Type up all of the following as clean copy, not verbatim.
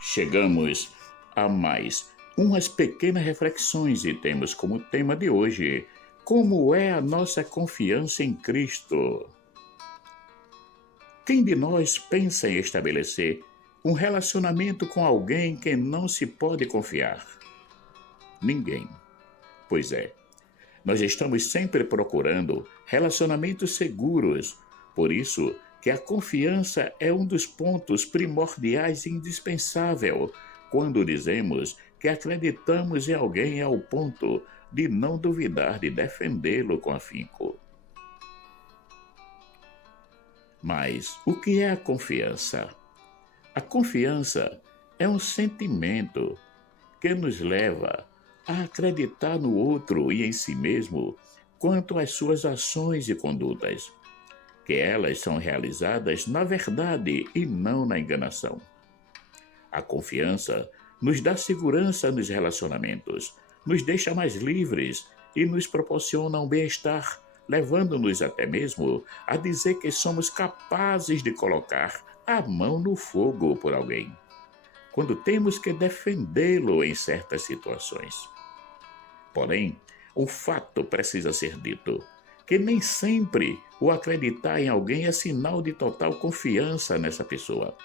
Chegamos a mais umas pequenas reflexões e temos como tema de hoje: como é a nossa confiança em Cristo? Quem de nós pensa em estabelecer um relacionamento com alguém que não se pode confiar? Ninguém. Pois é, nós estamos sempre procurando relacionamentos seguros. Por isso que a confiança é um dos pontos primordiais e indispensável quando dizemos que acreditamos em alguém ao ponto de não duvidar de defendê-lo com afinco. Mas o que é a confiança? A confiança é um sentimento que nos leva a acreditar no outro e em si mesmo quanto às suas ações e condutas, que elas são realizadas na verdade e não na enganação. A confiança nos dá segurança nos relacionamentos, nos deixa mais livres e nos proporciona um bem-estar, levando-nos até mesmo a dizer que somos capazes de colocar a mão no fogo por alguém, quando temos que defendê-lo em certas situações. Porém, o fato precisa ser dito, que nem sempre o acreditar em alguém é sinal de total confiança nessa pessoa.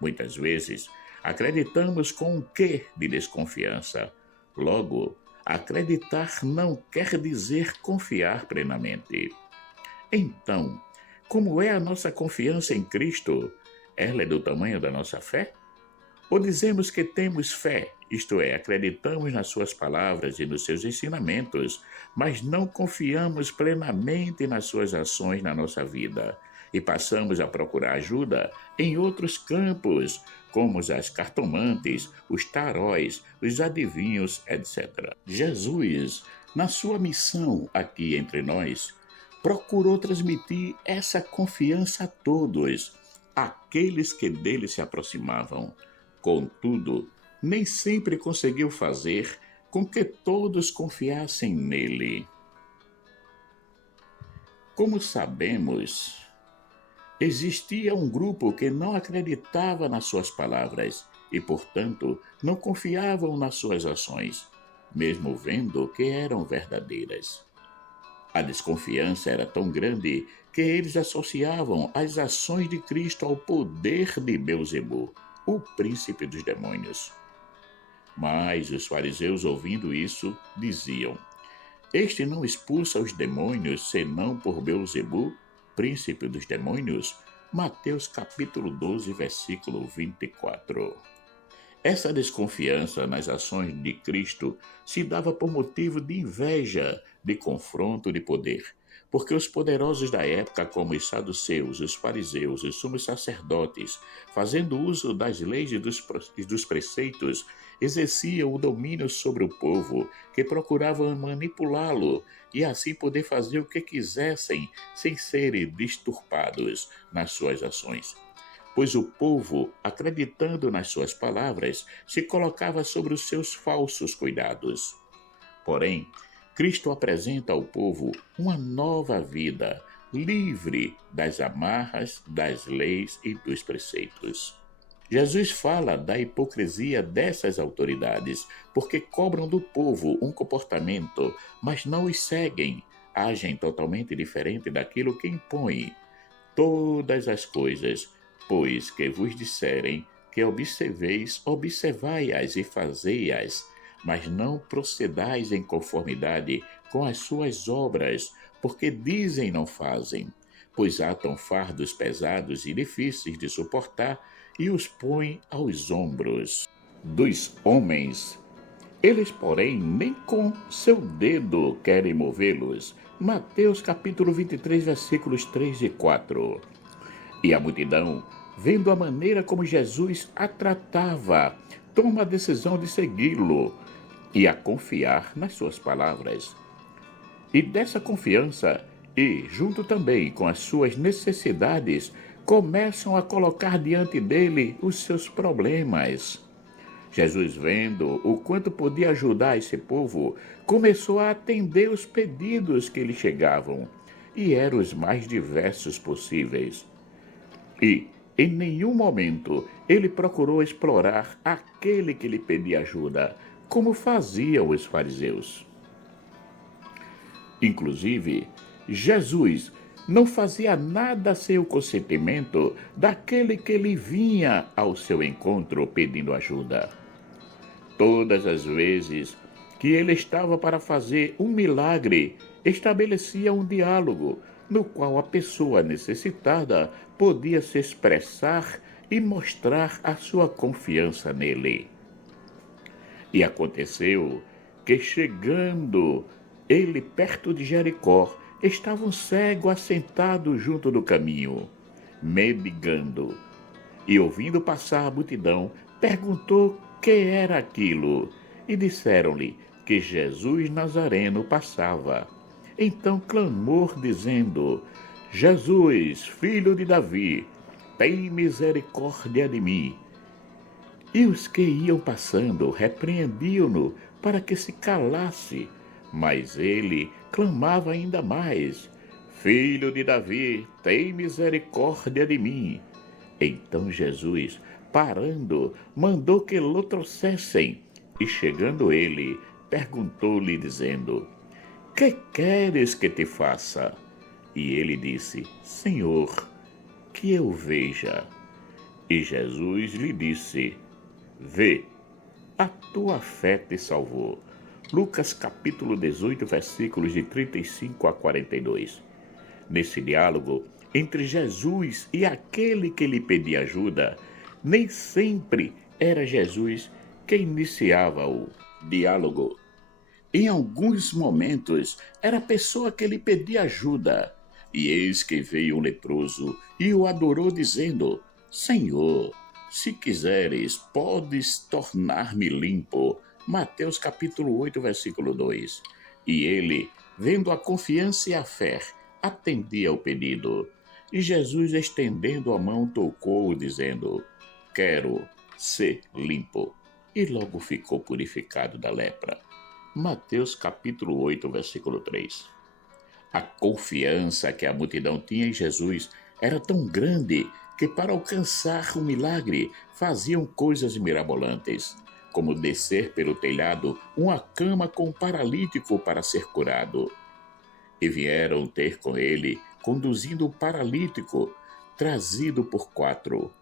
Muitas vezes, acreditamos com um quê de desconfiança. Logo, acreditar não quer dizer confiar plenamente. Então, como é a nossa confiança em Cristo? Ela é do tamanho da nossa fé? Ou dizemos que temos fé, isto é, acreditamos nas suas palavras e nos seus ensinamentos, mas não confiamos plenamente nas suas ações na nossa vida e passamos a procurar ajuda em outros campos, como as cartomantes, os taróis, os adivinhos, etc. Jesus, na sua missão aqui entre nós, procurou transmitir essa confiança a todos, aqueles que dele se aproximavam. Contudo, nem sempre conseguiu fazer com que todos confiassem nele. Como sabemos, existia um grupo que não acreditava nas suas palavras e, portanto, não confiavam nas suas ações, mesmo vendo que eram verdadeiras. A desconfiança era tão grande que eles associavam as ações de Cristo ao poder de Beelzebul, o príncipe dos demônios. Mas os fariseus, ouvindo isso, diziam: Este não expulsa os demônios senão por Beelzebul, príncipe dos demônios? Mateus capítulo 12, versículo 24. Essa desconfiança nas ações de Cristo se dava por motivo de inveja, de confronto de poder, porque os poderosos da época, como os saduceus, os fariseus, os sumos sacerdotes, fazendo uso das leis e dos preceitos, exerciam o domínio sobre o povo, que procuravam manipulá-lo e assim poder fazer o que quisessem sem serem disturbados nas suas ações. Pois o povo, acreditando nas suas palavras, se colocava sobre os seus falsos cuidados. Porém, Cristo apresenta ao povo uma nova vida, livre das amarras, das leis e dos preceitos. Jesus fala da hipocrisia dessas autoridades, porque cobram do povo um comportamento, mas não os seguem, agem totalmente diferente daquilo que impõe. Todas as coisas, pois que vos disserem que observeis, observai-as e fazei-as, mas não procedais em conformidade com as suas obras, porque dizem não fazem, pois atam fardos pesados e difíceis de suportar e os põem aos ombros dos homens. Eles, porém, nem com seu dedo querem movê-los. Mateus capítulo 23, versículos 3 e 4. E a multidão, vendo a maneira como Jesus a tratava, toma a decisão de segui-lo e a confiar nas suas palavras. E dessa confiança, e junto também com as suas necessidades, começam a colocar diante dele os seus problemas. Jesus, vendo o quanto podia ajudar esse povo, começou a atender os pedidos que lhe chegavam, e eram os mais diversos possíveis. E, Em nenhum momento ele procurou explorar aquele que lhe pedia ajuda, como faziam os fariseus. Inclusive, Jesus não fazia nada sem o consentimento daquele que lhe vinha ao seu encontro pedindo ajuda. Todas as vezes que ele estava para fazer um milagre, estabelecia um diálogo no qual a pessoa necessitada podia se expressar e mostrar a sua confiança nele. E aconteceu que, chegando ele perto de Jericó, estava um cego assentado junto do caminho, mendigando. E, ouvindo passar a multidão, perguntou que era aquilo. E disseram-lhe que Jesus Nazareno passava. Então clamou, dizendo: Jesus, filho de Davi, tem misericórdia de mim. E os que iam passando repreendiam-no para que se calasse. Mas ele clamava ainda mais: Filho de Davi, tem misericórdia de mim. Então Jesus, parando, mandou que o trouxessem. E chegando ele, perguntou-lhe, dizendo: Que queres que te faça? E ele disse: Senhor, que eu veja. E Jesus lhe disse: Vê, a tua fé te salvou. Lucas capítulo 18, versículos de 35 a 42. Nesse diálogo entre Jesus e aquele que lhe pedia ajuda, nem sempre era Jesus que iniciava o diálogo. Em alguns momentos, era a pessoa que lhe pedia ajuda. E eis que veio um leproso e o adorou, dizendo: Senhor, se quiseres, podes tornar-me limpo. Mateus capítulo 8, versículo 2. E ele, vendo a confiança e a fé, atendia ao pedido. E Jesus, estendendo a mão, tocou-o, dizendo: Quero ser limpo. E logo ficou purificado da lepra. Mateus capítulo 8, versículo 3. A confiança que a multidão tinha em Jesus era tão grande que, para alcançar o milagre, faziam coisas mirabolantes, como descer pelo telhado uma cama com um paralítico para ser curado. E vieram ter com ele, conduzindo o paralítico, trazido por 4.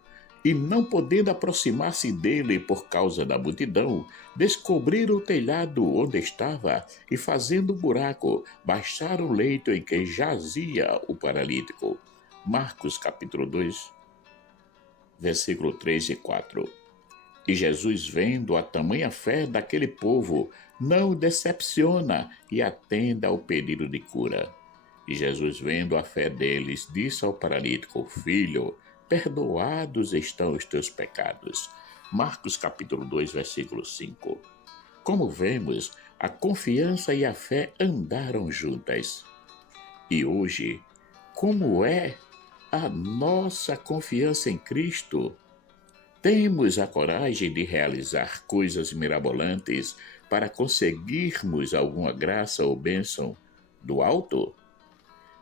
E, não podendo aproximar-se dele por causa da multidão, descobriram o telhado onde estava e, fazendo um buraco, baixaram o leito em que jazia o paralítico. Marcos capítulo 2, versículo 3 e 4. E Jesus, vendo a tamanha fé daquele povo, não o decepciona e atende ao pedido de cura. E Jesus, vendo a fé deles, disse ao paralítico: Filho, perdoados estão os teus pecados. Marcos capítulo 2, versículo 5. Como vemos, a confiança e a fé andaram juntas. E hoje, como é a nossa confiança em Cristo? Temos a coragem de realizar coisas mirabolantes para conseguirmos alguma graça ou bênção do alto?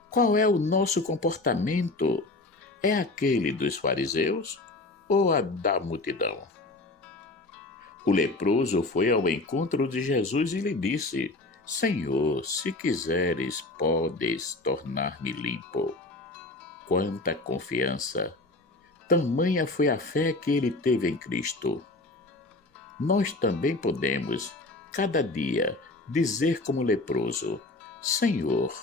Qual é o nosso comportamento? É aquele dos fariseus ou a da multidão? O leproso foi ao encontro de Jesus e lhe disse: Senhor, se quiseres, podes tornar-me limpo. Quanta confiança! Tamanha foi a fé que ele teve em Cristo. Nós também podemos, cada dia, dizer como leproso: Senhor,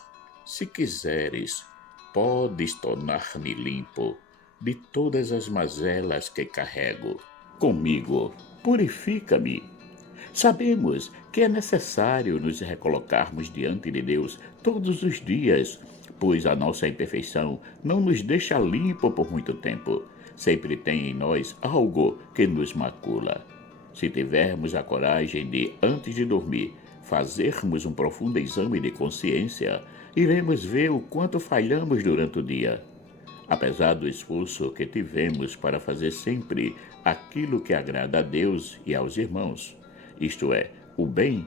se quiseres, podes tornar-me limpo de todas as mazelas que carrego. Comigo, purifica-me. Sabemos que é necessário nos recolocarmos diante de Deus todos os dias, pois a nossa imperfeição não nos deixa limpo por muito tempo. Sempre tem em nós algo que nos macula. Se tivermos a coragem de, antes de dormir, fazermos um profundo exame de consciência, iremos ver o quanto falhamos durante o dia. Apesar do esforço que tivemos para fazer sempre aquilo que agrada a Deus e aos irmãos, isto é, o bem,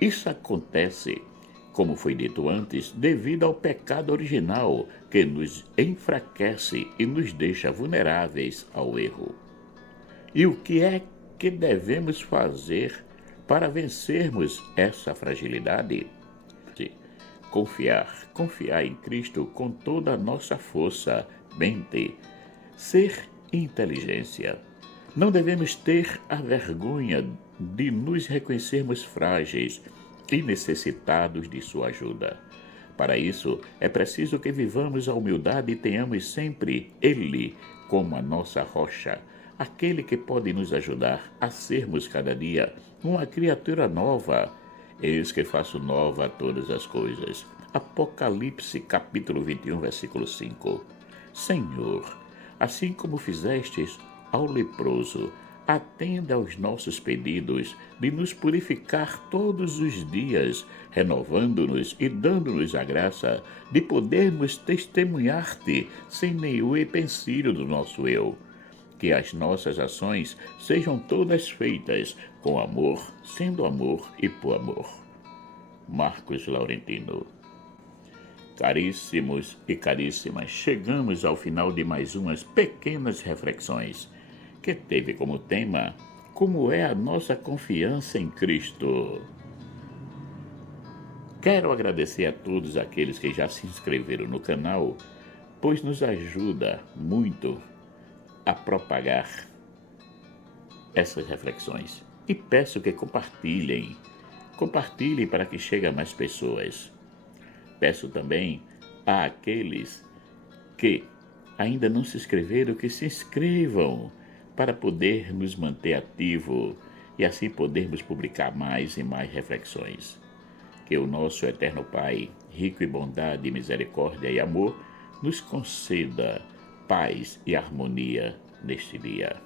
isso acontece como foi dito antes, devido ao pecado original que nos enfraquece e nos deixa vulneráveis ao erro. E o que é que devemos fazer para vencermos essa fragilidade? Confiar em Cristo com toda a nossa força, mente, ser e inteligência. Não devemos ter a vergonha de nos reconhecermos frágeis e necessitados de sua ajuda. Para isso, é preciso que vivamos a humildade e tenhamos sempre Ele como a nossa rocha, aquele que pode nos ajudar a sermos cada dia uma criatura nova. Eis que faço nova todas as coisas. Apocalipse capítulo 21, versículo 5. Senhor, assim como fizestes ao leproso, atenda aos nossos pedidos de nos purificar todos os dias, renovando-nos e dando-nos a graça de podermos testemunhar-te sem nenhum empecilho do nosso eu. Que as nossas ações sejam todas feitas com amor, sendo amor e por amor. Marcos Laurentino. Caríssimos e caríssimas, chegamos ao final de mais umas pequenas reflexões, que teve como tema como é a nossa confiança em Cristo. Quero agradecer a todos aqueles que já se inscreveram no canal, pois nos ajuda muito a propagar essas reflexões. E peço que compartilhem para que chegue a mais pessoas. Peço também àqueles que ainda não se inscreveram que se inscrevam para poder nos manter ativo e assim podermos publicar mais e mais reflexões. Que o nosso eterno Pai, rico em bondade, misericórdia e amor, nos conceda paz e harmonia neste dia.